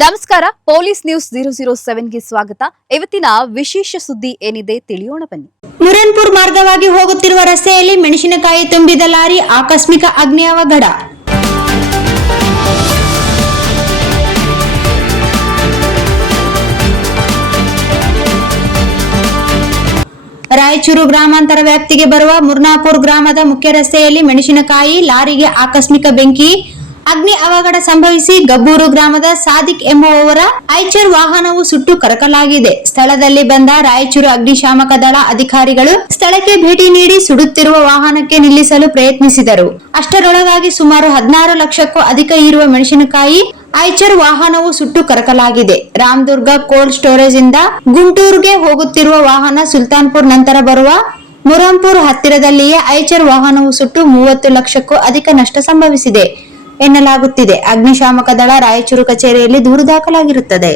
ನಮಸ್ಕಾರ, police news 007ಗೆ ಸ್ವಾಗತ. ಇವತ್ತಿನ ವಿಶೇಷ ಸುದ್ದಿ ಏನಿದೆ ತಿಳಿಯೋಣ ಬನ್ನಿ. ಮುರನ್ಪುರ್ ಮಾರ್ಗವಾಗಿ ಹೋಗುತ್ತಿರುವ ರಸ್ತೆಯಲ್ಲಿ ಮೆಣಸಿನಕಾಯಿ ತುಂಬಿದ ಲಾರಿ ಆಕಸ್ಮಿಕ ಅಗ್ನಿ ಅವಘಡ. ರಾಯಚೂರು ಗ್ರಾಮಾಂತರ ವ್ಯಾಪ್ತಿಗೆ ಬರುವ ಮುರ್ನಾಪುರ್ ಗ್ರಾಮದ ಮುಖ್ಯ ರಸ್ತೆಯಲ್ಲಿ ಮೆಣಸಿನಕಾಯಿ ಲಾರಿಗೆ ಆಕಸ್ಮಿಕ ಬೆಂಕಿ ಅಗ್ನಿ ಅವಘಡ ಸಂಭವಿಸಿ ಗಬ್ಬೂರು ಗ್ರಾಮದ ಸಾದಿಕ್ ಎಂಬುವವರ ಐಚರ್ ವಾಹನವು ಸುಟ್ಟು ಕರಕಲಾಗಿದೆ. ಸ್ಥಳದಲ್ಲಿ ಬಂದ ರಾಯಚೂರು ಅಗ್ನಿಶಾಮಕ ದಳ ಅಧಿಕಾರಿಗಳು ಸ್ಥಳಕ್ಕೆ ಭೇಟಿ ನೀಡಿ ಸುಡುತ್ತಿರುವ ವಾಹನಕ್ಕೆ ನಿಲ್ಲಿಸಲು ಪ್ರಯತ್ನಿಸಿದರು. ಅಷ್ಟರೊಳಗಾಗಿ ಸುಮಾರು 16 ಲಕ್ಷಕ್ಕೂ ಅಧಿಕ ಇರುವ ಮೆಣಸಿನಕಾಯಿ ಐಚರ್ ವಾಹನವು ಸುಟ್ಟು ಕರಕಲಾಗಿದೆ. ರಾಮದುರ್ಗ ಕೋಲ್ಡ್ ಸ್ಟೋರೇಜ್ ಇಂದ ಗುಂಟೂರುಗೆ ಹೋಗುತ್ತಿರುವ ವಾಹನ ಸುಲ್ತಾನ್ಪುರ್ ನಂತರ ಬರುವ ಮುರಂಪುರ್ ಹತ್ತಿರದಲ್ಲಿಯೇ ಐಚರ್ ವಾಹನವು ಸುಟ್ಟು 30 ಲಕ್ಷಕ್ಕೂ ಅಧಿಕ ನಷ್ಟ ಸಂಭವಿಸಿದೆ ಎನ್ನಲಾಗುತ್ತಿದೆ. ಅಗ್ನಿಶಾಮಕ ದಳ ರಾಯಚೂರು ಕಚೇರಿಯಲ್ಲಿ ದೂರು ದಾಖಲಾಗಿರುತ್ತದೆ.